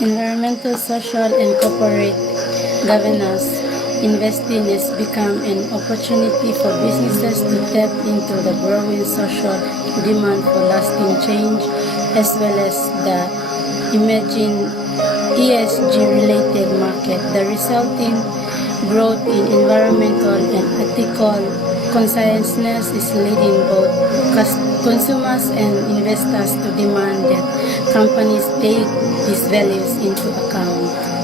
Environmental, social, and corporate governance. Investing has become an opportunity for businesses to tap into the growing social demand for lasting change, as well as the emerging ESG-related market. The resulting growth in environmental and ethical consciousness is leading both consumers and investors to demand that companies take these values into account.